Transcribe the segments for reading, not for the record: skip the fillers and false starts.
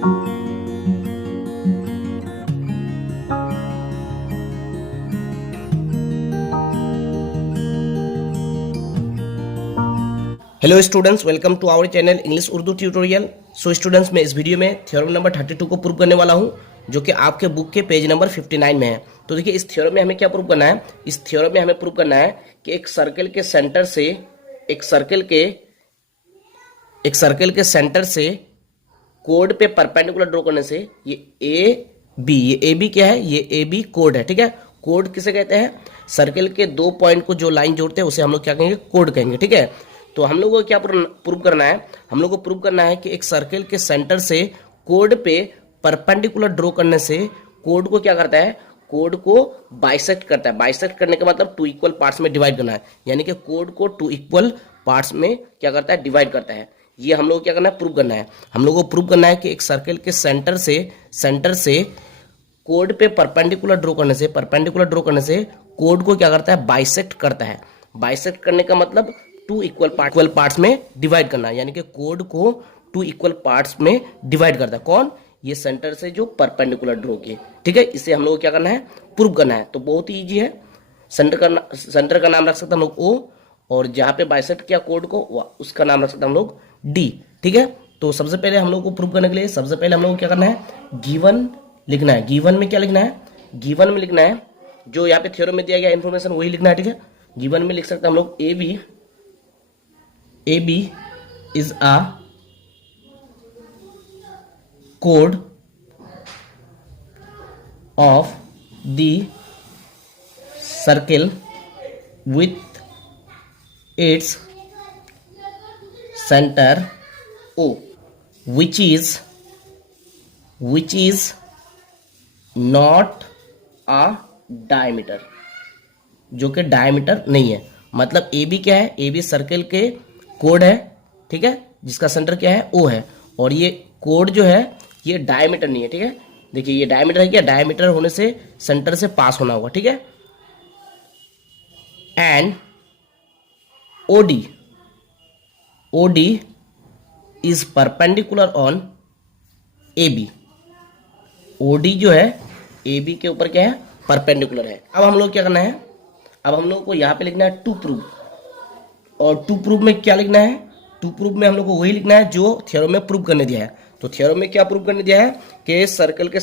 Hello students, welcome to our channel English Urdu tutorial. So students, मैं इस video में theorem number 32 को prove करने वाला हूं, जो कि आपके बुक के पेज नंबर 59 में है। तो देखिए, इस थ्योरम में हमें क्या प्रूव करना है? इस थ्योरम में हमें प्रूव करना है कि एक सर्कल के सेंटर से कोड पे परपेंडिकुलर ड्रॉ करने से ये ए बी क्या है? ये ए बी कोड है। ठीक है, कोड किसे कहते हैं? सर्कल के दो पॉइंट को जो लाइन जोड़ते हैं उसे हम लोग क्या कहेंगे? कोड कहेंगे। ठीक है, तो हम लोग को क्या प्रूव करना है? हम लोग को प्रूव करना है कि एक सर्कल के सेंटर से कोड पे परपेंडिकुलर ड्रॉ करने से कोड को क्या करता है? कोड को बाइसेक्ट करता है। बाइसेक्ट करने का मतलब टू इक्वल पार्ट्स में डिवाइड करना है, यानी कि कोड को टू इक्वल पार्ट्स में क्या करता है? डिवाइड करता है। ये हम लोग को क्या करना है? प्रूव करना है। हम लोग को प्रूव करना है कि एक सर्कल के सेंटर से कोड पे परपेंडिकुलर ड्रॉ करने से कोड को क्या करता है? बाइसेक्ट करता है। बाइसेक्ट करने का मतलब टू इक्वल पार्ट्स में डिवाइड करना है, यानी कि कोड को टू इक्वल पार्ट्स में डिवाइड करता है। कौन? ये सेंटर से जो परपेंडिकुलर ड्रॉ किए। ठीक है, इसे हम लोग को क्या करना है? प्रूव करना है। तो बहुत ही ईजी है। सेंटर का नाम रख सकते हैं हम लोग ओ, और जहां पे बाइसेक्ट किया कोड को उसका नाम रख सकते हैं हम लोग डी। ठीक है, तो सबसे पहले हम लोग को प्रूव करने के लिए सबसे पहले हम लोग को क्या करना है? गिवन लिखना है। गिवन में क्या लिखना है? गिवन में लिखना है जो यहाँ पे थ्योरम में दिया गया इन्फॉर्मेशन वही लिखना है। ठीक है, गिवन में लिख सकते हैं हम लोग A B is a code of the circle with its center O, which is not a diameter, जो कि डायमीटर नहीं है। मतलब ए बी क्या है? ए बी सर्कल के कोड है। ठीक है, जिसका सेंटर क्या है? ओ है, और ये कोड जो है ये डायमीटर नहीं है। ठीक है, देखिए ये डायमीटर है क्या? डायमीटर होने से सेंटर से पास होना होगा। ठीक है, and OD is perpendicular on A B. OD जो है ए बी के ऊपर क्या है? परपेंडिकुलर है। अब हम लोग क्या करना है? अब हम लोग को यहाँ पे लिखना है टू प्रूव, और टू प्रूव में क्या लिखना है? टू प्रूव में हम लोग को वही लिखना है जो थ्योरम में प्रूव करने दिया है। तो थ्योरम में क्या प्रूव करने दिया है कि सर्कल के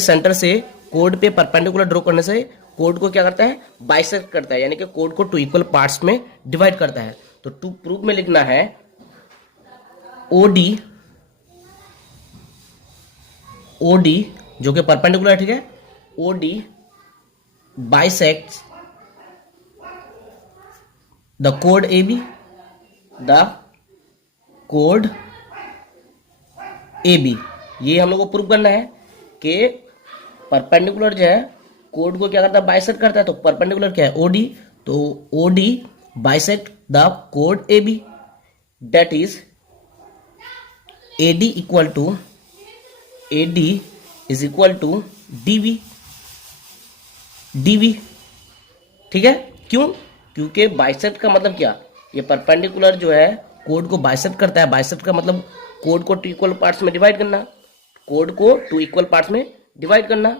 सेंटर से कोड पे परपेंडिकुलर ड्रॉ करने से कोड को क्या करता है? बाइसेक्ट करता है, यानी कि कोड को टू इक्वल पार्ट्स में डिवाइड करता है। तो टू प्रूव में लिखना है ओडी जो कि परपेंडिकुलर है। ठीक है, ओडी बाइसेक्ट्स द कोड ए बी, ये हम लोग को प्रूव करना है कि परपेंडिकुलर जो है कोड को क्या करता है? बाइसेक्ट करता है। तो परपेंडिकुलर क्या है? ओडी। तो ओडी बाइसेक्ट द कोड A B, that is AD is equal to DV. ठीक है, क्यों? क्योंकि बाइसेक्ट का मतलब क्या? ये परपेंडिकुलर जो है कोड को बाइसेक्ट करता है। बाइसेक्ट का मतलब कोड को टू इक्वल पार्ट्स में डिवाइड करना।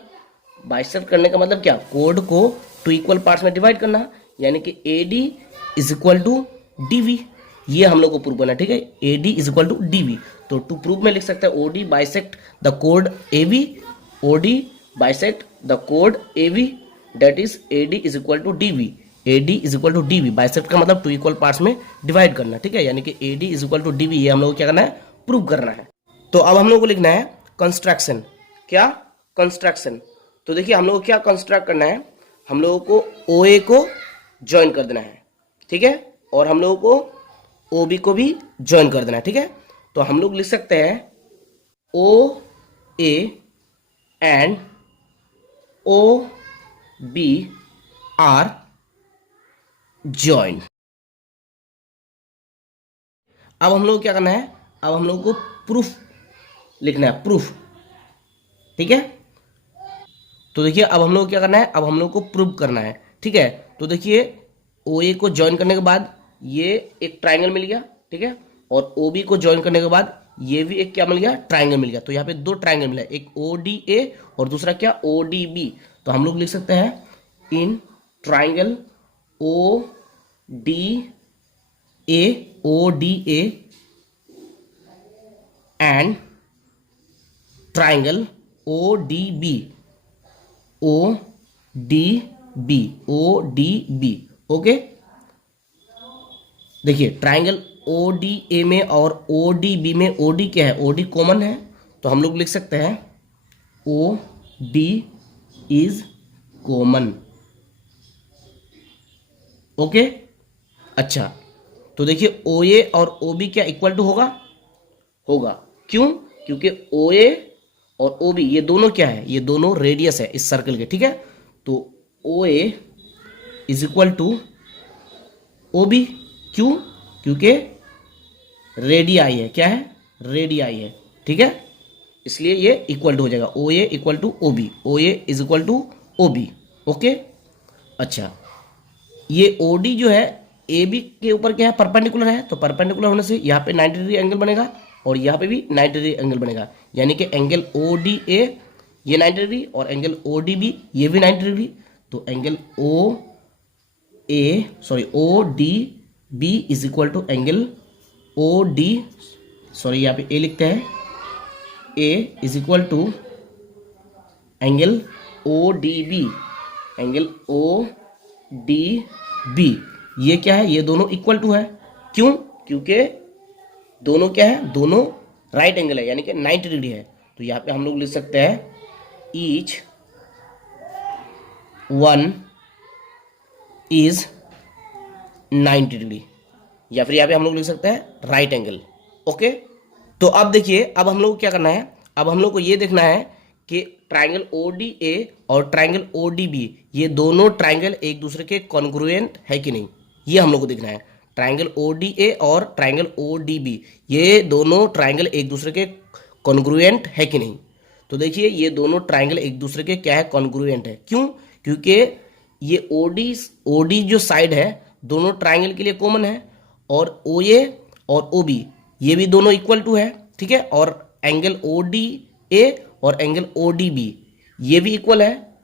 बाइसेक्ट करने का मतलब क्या? कोड को टू इक्वल पार्ट्स में डिवाइड करना, यानी कि AD is equal to DV. ये हम लोग को प्रूव करना है। ठीक है, AD is equal to DV. तो टू प्रूव में लिख सकते हैं ओडी बाइसेक्ट द कोड AV, that is AD is equal to DV. AD is equal to DV, bisect का मतलब टू इक्वल पार्ट्स में डिवाइड करना। ठीक है, यानी कि AD is equal to DV, ये हम लोग को क्या करना है? प्रूव करना है। तो अब हम लोग को लिखना है कंस्ट्रक्शन। क्या? कंस्ट्रक्शन। तो देखिए, हम लोग को क्या कंस्ट्रक्ट करना है? हम लोगों को ओए को ज्वाइन कर देना है। ठीक है, और हम लोगों को ओबी को भी ज्वाइन कर देना है। ठीक है, तो हम लोग लिख सकते हैं O A and O B are join. अब हम लोग क्या करना है? अब हम लोग को प्रूफ लिखना है, प्रूफ। ठीक है, तो देखिए अब हम लोग क्या करना है? अब हम लोग को प्रूव करना है। ठीक है, तो देखिए ओ को ज्वाइन करने के बाद ये एक ट्राइंगल मिल गया। ठीक है, और ओ बी को ज्वाइन करने के बाद ये भी एक क्या मिल गया, ट्राइंगल मिल गया। तो यहाँ पे दो ट्राइंगल मिला, एक ओ डी ए और दूसरा क्या, ओ डी बी। तो हम लोग लिख सकते हैं in triangle O D A, O D A and triangle O D B, O D B, O D B. Okay, देखिए ट्राइंगल ओ डी ए में और ओ डी बी में ओ डी क्या है, ओ डी कॉमन है, तो हम लोग लिख सकते हैं O D is common. Okay, अच्छा, तो देखिए ओ ए और ओ बी क्या इक्वल टू होगा, होगा। क्यों, क्योंकि ओ ए और ओ बी ये दोनों क्या है, ये दोनों रेडियस है इस सर्कल के, ठीक है। तो O A is equal to O B, क्यों, क्योंकि रेडियाई है, क्या है, रेडियाई है, ठीक है, इसलिए ये इक्वल टू हो जाएगा O A equal to O B, O A is equal to O B. Okay, अच्छा, ये ओ डी जो है ए बी के ऊपर क्या है, परपेंडिकुलर है, तो परपेंडिकुलर होने से यहाँ पे 90 डिग्री एंगल बनेगा और यहाँ पे भी 90 डिग्री एंगल बनेगा, यानी कि एंगल ओ डी ए ये 90 डिग्री और एंगल ओ डी बी ये भी 90 डिग्री। तो angle O D B is equal to angle O D, sorry यहाँ पे ए लिखते हैं, A is equal to angle O D B, angle O D B. ये क्या है, ये दोनों इक्वल टू है, क्यों, क्योंकि दोनों क्या है, दोनों राइट एंगल है, यानी कि 90 डिग्री है। तो यहाँ पे हम लोग लिख सकते हैं ईच वन इज 90 डिग्री, या फिर यहाँ पे हम लोग लिख सकते हैं राइट एंगल। ओके, तो अब देखिए, अब हम लोग को क्या करना है, अब हम लोग को ये देखना है कि ट्राइंगल ओ डी ए और ट्राइंगल ओ डी बी ये दोनों ट्राइंगल एक दूसरे के कॉन्ग्रुएंट है कि नहीं, ये हम लोग को देखना है। ट्राइंगल ओ डी ए और ट्राइंगल ओ डी बी ये दोनों ट्राइंगल एक दूसरे के कॉन्ग्रुएंट है कि नहीं। तो देखिए, ये दोनों ट्राइंगल एक दूसरे के क्या है, कॉन्ग्रुएंट है। क्यों, क्योंकि ये ओ डी जो साइड है दोनों ट्राइंगल के लिए कॉमन है, और ओ ए और ओ बी ये भी दोनों इक्वल टू है, ठीक है, और एंगल ओ डी ए और एंगल ओ डी बी ये भी इक्वल है।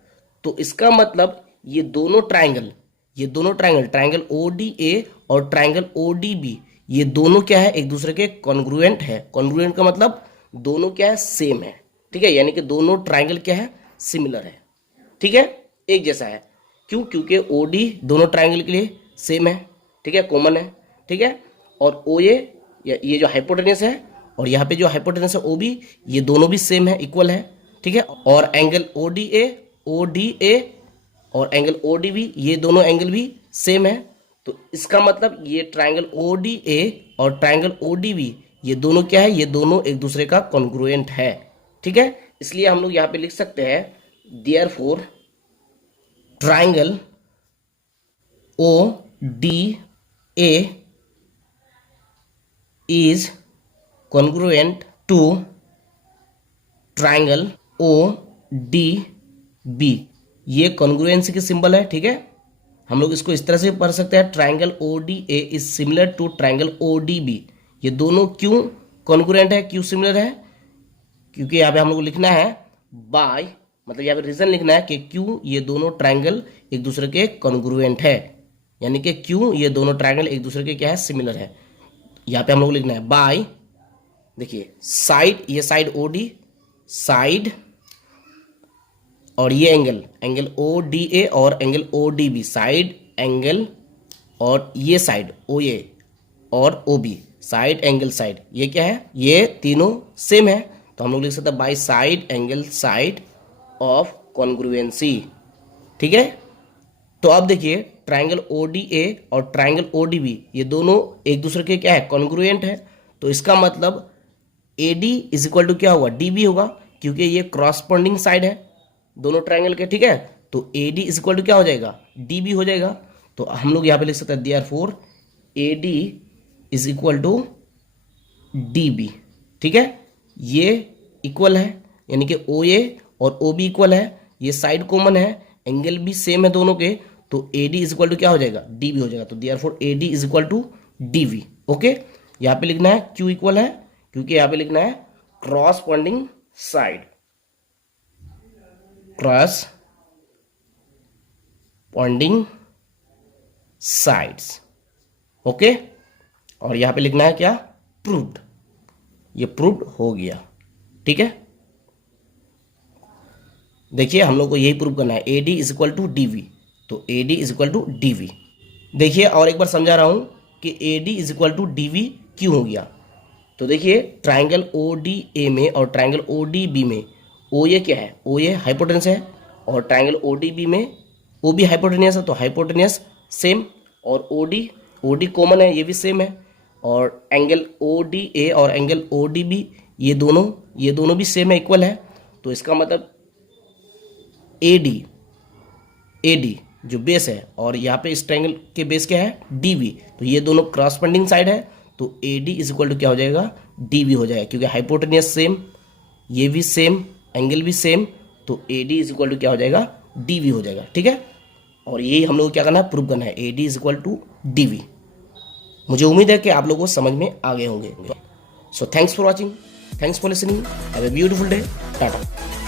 तो इसका मतलब ये दोनों triangle triangle O D A और ट्राइंगल ओ डी बी ये दोनों क्या है, एक दूसरे के कॉन्ग्रुएंट है। कॉन्ग्रुएंट का मतलब दोनों क्या है, सेम है, ठीक है, यानी कि दोनों ट्राइंगल क्या है, सिमिलर है, ठीक है, एक जैसा है। क्यों, क्योंकि ओ डी दोनों ट्राइंगल के लिए सेम है, ठीक है, कॉमन है, ठीक है, और ओ ए ये जो हाइपोटेनस है और यहाँ पे जो हाइपोटेनस है ओ बी ये दोनों भी सेम है, इक्वल है, ठीक है, और एंगल ओ डी ए और एंगल ओ डी बी ये दोनों एंगल भी सेम है। तो इसका मतलब ये ट्राइंगल ओ डी ए और ट्राइंगल ओ डी बी ये दोनों क्या है, ये दोनों एक दूसरे का कॉन्ग्रुएंट है, ठीक है। इसलिए हम लोग यहाँ पे लिख सकते हैं therefore triangle O D A is congruent to triangle O D B. ये कॉन्ग्रुएंसी की सिंबल है, ठीक है, हम लोग इसको इस तरह से पढ़ सकते हैं, triangle O D A is similar to triangle O D B. ये दोनों क्यों कॉन्ग्रुएंट है, क्यों सिमिलर है, क्योंकि यहाँ पे हम लोग लिखना है बाय, मतलब यहाँ पे रीजन लिखना है कि क्यों ये दोनों ट्राइंगल एक दूसरे के कॉन्ग्रुएंट है, यानी कि क्यों ये दोनों ट्राइंगल एक दूसरे के क्या है, सिमिलर है। यहाँ पे हम लोग लिखना है बाय, देखिए साइड, ये साइड ओ डी साइड और ये एंगल ओ डी ए और angle O D B side angle, और ये साइड ओ ए और O B side angle side, ये क्या है, ये तीनों सेम है। तो हम लोग लिख सकते हैं by side angle side of congruency, ठीक है। तो अब देखिए ट्राइंगल ओ डी ए और ट्राइंगल ओ डी बी ये दोनों एक दूसरे के क्या है, कॉन्ग्रुएंट है। तो इसका मतलब A D is equal to क्या होगा, डी बी होगा, क्योंकि ये क्रॉसपोंडिंग साइड है दोनों ट्राइंगल के, ठीक है। तो A D is equal to क्या हो जाएगा, डी बी हो जाएगा। तो हम लोग यहाँ पे लिख सकते हैं therefore A D is equal to D B, ठीक है, ये इक्वल है, यानी कि ओ ए और ओ बी इक्वल है, ये साइड कॉमन है, एंगल भी सेम है दोनों के, तो A D is equal to क्या हो जाएगा, डी बी हो जाएगा। तो therefore A D is equal to D V. Okay, यहाँ पे लिखना है क्यू इक्वल है, क्योंकि यहां पे लिखना है corresponding side, cross पॉन्डिंग sides. Okay, और यहां पे लिखना है क्या, प्रूव्ड। ये प्रूव्ड हो गया, ठीक है। देखिए हम लोग को यही प्रूव करना है, AD is equal to DV, तो AD is equal to DV। देखिए और एक बार समझा रहा हूं कि AD is equal to DV क्यों हो गया। तो देखिए ट्राइंगल ODA में और ट्राइंगल ODB में OA क्या है, OA हाइपोटेनस है, और ट्राइंगल ODB में OB हाइपोटेनियस है, तो हाइपोटेनियस सेम, और OD कॉमन है, ये भी सेम है, और एंगल ODA और एंगल ODB ये दोनों भी सेम है, इक्वल है। तो इसका मतलब AD जो बेस है, और यहाँ पे इस ट्रायंगल के बेस क्या है, DV, तो ये दोनों क्रॉसपेंडिंग साइड है, तो AD इज इक्वल टू क्या हो जाएगा, DV हो जाएगा, क्योंकि हाइपोटेनियस सेम, ये भी सेम, एंगल भी सेम, तो AD इज इक्वल टू क्या हो जाएगा, DV हो जाएगा, ठीक है। और यही हम लोग को क्या करना है, प्रूव करना है, AD is equal to DV। मुझे उम्मीद है कि आप लोगों को समझ में आ गए होंगे। So thanks for watching, thanks for listening, have a beautiful day, Tata.